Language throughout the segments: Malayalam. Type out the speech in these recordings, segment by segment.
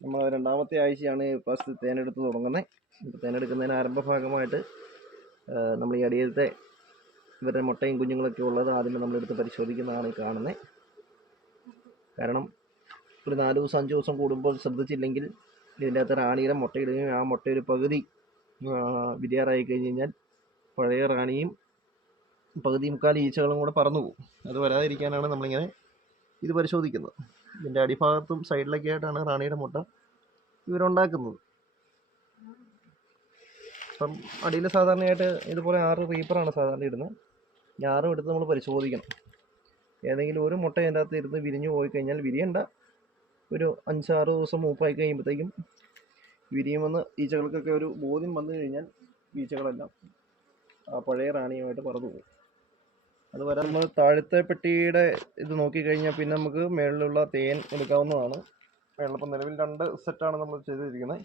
നമ്മൾ രണ്ടാമത്തെ ആഴ്ചയാണ് ഫസ്റ്റ് തേനെടുത്ത് തുടങ്ങുന്നത്. തേനെടുക്കുന്നതിന് ആരംഭ ഭാഗമായിട്ട് നമ്മൾ ഈ അടിയിലത്തെ ഇവരുടെ മുട്ടയും കുഞ്ഞുങ്ങളൊക്കെ ഉള്ളത് ആദ്യമേ നമ്മളെടുത്ത് പരിശോധിക്കുന്നതാണ് ഈ കാണുന്നത്. കാരണം ഒരു 4 ദിവസം 5 ദിവസം കൂടുമ്പോൾ ശ്രദ്ധിച്ചില്ലെങ്കിൽ ഇതിൻ്റെ അകത്ത് റാണിയുടെ മുട്ടയിടുകയും ആ മുട്ട ഒരു പകുതി വിരിയാറായി കഴിഞ്ഞ് കഴിഞ്ഞാൽ പഴയ റാണിയും പകുതി മുക്കാൽ ഈച്ചകളും കൂടെ പറന്നു പോകും. അത് വരാതിരിക്കാനാണ് നമ്മളിങ്ങനെ ഇത് പരിശോധിക്കുന്നത്. ഇതിൻ്റെ അടിഭാഗത്തും സൈഡിലൊക്കെ ആയിട്ടാണ് റാണിയുടെ മുട്ട ഇവരുണ്ടാക്കുന്നത്. അപ്പം അടിയിൽ സാധാരണയായിട്ട് ഇതുപോലെ 6 റീപ്പറാണ് സാധാരണ ഇടുന്നത്. ഈ 6 എടുത്ത് നമ്മൾ പരിശോധിക്കണം. ഏതെങ്കിലും ഒരു മുട്ട അതിൻ്റെ അകത്ത് ഇരുന്ന് വിരിഞ്ഞു പോയി കഴിഞ്ഞാൽ വിരിയണ്ട, ഒരു 5-6 ദിവസം മൂപ്പായി കഴിയുമ്പോഴത്തേക്കും വിരിയുമെന്ന് ഈച്ചകൾക്കൊക്കെ ഒരു ബോധ്യം വന്നു കഴിഞ്ഞാൽ ഈച്ചകളെല്ലാം ആ പഴയ റാണിയുമായിട്ട് പറന്നു പോകും. അതുവരെ നമ്മൾ താഴത്തെ പെട്ടിയുടെ ഇത് നോക്കിക്കഴിഞ്ഞാൽ പിന്നെ നമുക്ക് മുകളിലുള്ള തേൻ എടുക്കാവുന്നതാണ്. മുകളിലിപ്പോൾ നിലവിൽ 2 സെറ്റാണ് നമ്മൾ ചെയ്തിരിക്കുന്നത്.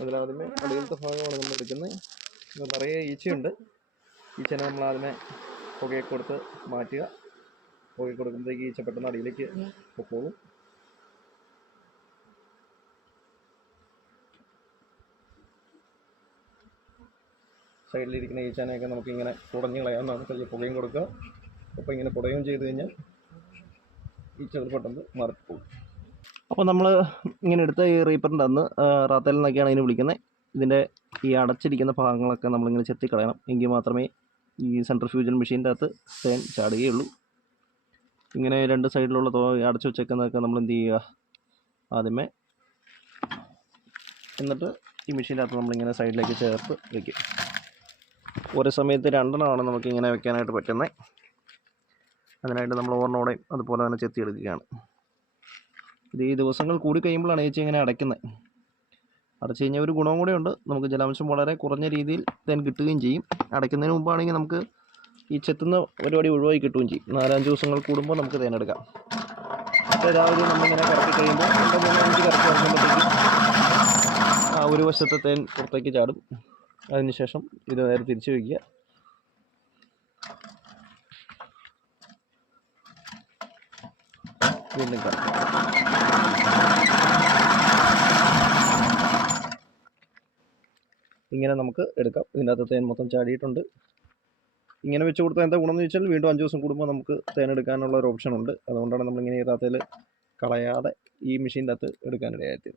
അതിലാദ്യമേ അടിയിലത്തെ ഭാഗമാണ് നമ്മൾ എടുക്കുന്നത്. നിറയെ ഈച്ചയുണ്ട്. ഈച്ചനെ നമ്മൾ ആദ്യമേ പുകയൊക്കെ കൊടുത്ത് മാറ്റുക. പുകയൊക്കെ കൊടുക്കുമ്പോഴത്തേക്ക് ഈച്ച പെട്ടെന്ന് അടിയിലേക്ക് പൊക്കോളും. സൈഡിലിരിക്കുന്ന ഈച്ചാനെയൊക്കെ നമുക്കിങ്ങനെ കുടഞ്ഞു കളയാവുന്നതാണ്. ചെറിയ പുകയും കൊടുക്കുക. അപ്പോൾ ഇങ്ങനെ കുടയും ചെയ്ത് കഴിഞ്ഞാൽ ഈച്ചകൾ പെട്ടെന്ന് മാറിപ്പോകും. അപ്പോൾ നമ്മൾ ഇങ്ങനെ എടുത്ത ഈ റീപ്പറിൻ്റെ അന്ന് റാത്തേൽ എന്നൊക്കെയാണ് ഇതിന് വിളിക്കുന്നത്. ഇതിൻ്റെ ഈ അടച്ചിരിക്കുന്ന ഭാഗങ്ങളൊക്കെ നമ്മളിങ്ങനെ ചെത്തിക്കളയണം. എങ്കിൽ മാത്രമേ ഈ സെൻട്രിഫ്യൂജൽ മെഷീൻ്റെ അകത്ത് തേൻ ചാടുകയുള്ളൂ. ഇങ്ങനെ 2 സൈഡിലുള്ള അടച്ചു വെച്ചേക്കുന്നതൊക്കെ നമ്മൾ എന്ത് ചെയ്യുക, ആദ്യമേ എന്നിട്ട് ഈ മെഷീൻ്റെ അകത്ത് നമ്മളിങ്ങനെ സൈഡിലേക്ക് ചേർത്ത് വയ്ക്കും. ഒരു സമയത്ത് 2 എണ്ണമാണ് നമുക്കിങ്ങനെ വെക്കാനായിട്ട് പറ്റുന്നത്. അതിനായിട്ട് നമ്മൾ ഓർണോടെയും അതുപോലെ തന്നെ ചെത്തിയെടുക്കുകയാണ്. ഇത് ഈ ദിവസങ്ങൾ കൂടി കഴിയുമ്പോഴാണ് ഏച്ചി ഇങ്ങനെ അടയ്ക്കുന്നത്. അടച്ചു കഴിഞ്ഞാൽ ഒരു ഗുണവും കൂടെ ഉണ്ട്, നമുക്ക് ജലാംശം വളരെ കുറഞ്ഞ രീതിയിൽ തേൻ കിട്ടുകയും ചെയ്യും. അടയ്ക്കുന്നതിന് മുമ്പാണെങ്കിൽ നമുക്ക് ഈ ചെത്തുന്ന പരിപാടി ഒഴിവായി കിട്ടുകയും ചെയ്യും. 4-5 ദിവസങ്ങൾ കൂടുമ്പോൾ നമുക്ക് തേനെടുക്കാം. രാവിലെ നമ്മളിങ്ങനെ കറക്കി കഴിയുമ്പോൾ 2-3 കറക്കി ഇറക്കുമ്പോഴത്തേക്കും ആ ഒരു വശത്തെ തേൻ പുറത്തേക്ക് ചാടും. അതിനുശേഷം ഇത് നേരെ തിരിച്ചു വയ്ക്കുക. വീണ്ടും കറക്കുക. ഇങ്ങനെ നമുക്ക് എടുക്കാം. ഇതിൻ്റെ അകത്ത് തേൻ മൊത്തം ചാടിയിട്ടുണ്ട്. ഇങ്ങനെ വെച്ച് കൊടുത്താൽ എന്താ ഗുണമെന്ന് ചോദിച്ചാൽ വീണ്ടും 5 ദിവസം കൂടുമ്പോൾ നമുക്ക് തേൻ എടുക്കാനുള്ള ഒരു ഓപ്ഷൻ ഉണ്ട്. അതുകൊണ്ടാണ് നമ്മളിങ്ങനെ ഈ റാത്തേൽ കളയാതെ ഈ മെഷീൻ്റെ അകത്ത് എടുക്കാനിടയായത്.